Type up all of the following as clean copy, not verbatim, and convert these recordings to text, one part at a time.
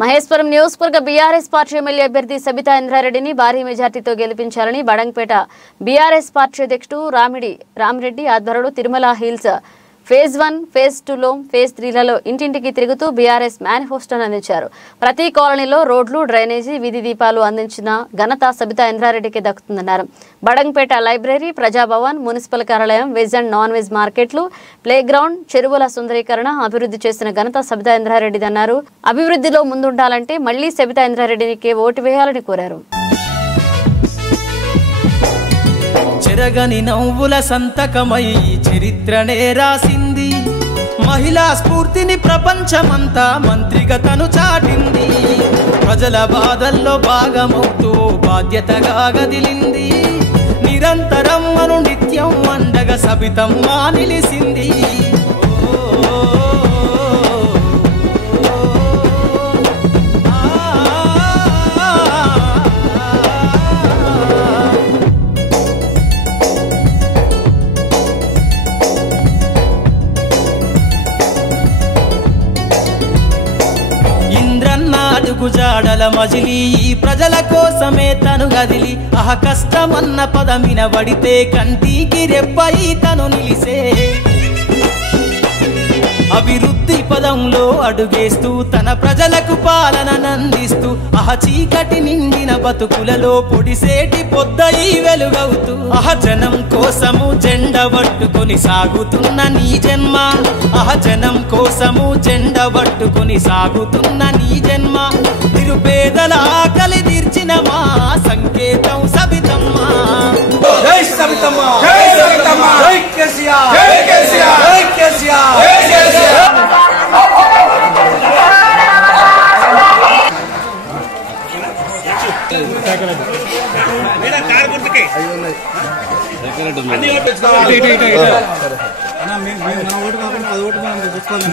మహేశ్వరం నియోజకవర్గ BRS party MLA అభ్యర్థి సబితా ఇంద్రారెడ్డిని భారీ మెజార్టీతో గెలిపించాలని బడంగపేట బీఆర్ఎస్ పార్టీ అధ్యక్షుడు రామిరెడ్డి ఆధ్వర్యంలో తిరుమల హిల్స్ ఫేజ్ 1, ఫేజ్ 2లో ఫేజ్ 3లలో ఇంటింటికి తిరుగుతూ బీఆర్ఎస్ మేనిఫెస్టోను అందించారు. ప్రతి కాలనీలో రోడ్లు, డ్రైనేజీ, వీధి దీపాలు అందించిన ఘనత సబితా ఇంద్రారెడ్డికి దక్కుతుందన్నారు. బడంగపేట లైబ్రరీ, ప్రజాభవన్, మున్సిపల్ కార్యాలయం, వెజ్ అండ్ నాన్ వెజ్ మార్కెట్లు, ప్లే గ్రౌండ్, చెరువుల సుందరీకరణ అభివృద్ధి చేసిన ఘనత సబితా ఇంద్రారెడ్డిదన్నారు. అభివృద్ధిలో ముందుండాలంటే మళ్లీ సబితా ఇంద్రారెడ్డికి ఓటు వేయాలని కోరారు. చెరగని నవ్వుల సంతకమై చరిత్రనే రాసింది. మహిళా స్ఫూర్తిని ప్రపంచమంతా మంత్రిగా తను చాటింది. ప్రజల బాధల్లో భాగమవుతూ బాధ్యతగా గదిలింది. నిరంతరం అను నిత్యం అండగా సబితమ్మ నిలిసింది. జాడల మజిలీ ఈ ప్రజల కోసమే తను గదిలి కష్టమన్న పదమిన వడితే కంటికి రెప్పై తను నిలిసే. అభివృద్ధి పదంలో అడుగేస్తూ తన ప్రజలకు పాలనందిస్తూ చీకటి నిండిన బతుకులలో పొడిసేటి పొద్దై వెలుగవుతూ జనం కోసము జెండ పట్టుకొని సాగుతున్న నీ జన్మ. జనం కోసము జెండ పట్టుకొని సాగుతున్న నీ జన్మ. నిరుపేదల ఆకలి తీర్చిన మా సంకేతం సబితమ్మ. జై సబితమ్మ, జై సబితమ్మ, జై కేసీఆర్, జై కేసీఆర్, జై కేసీఆర్, జై కేసీఆర్.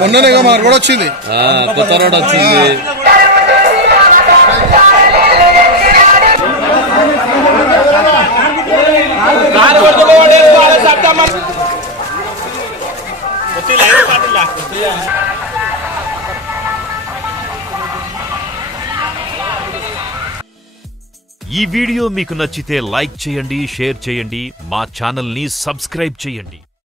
మొన్ననే మా రోడ్ వచ్చింది, కొత్త రోడ్ వచ్చింది. ఈ వీడియో మీకు నచ్చితే లైక్ చేయండి, షేర్ చేయండి, మా ఛానల్ని సబ్స్క్రైబ్ చేయండి.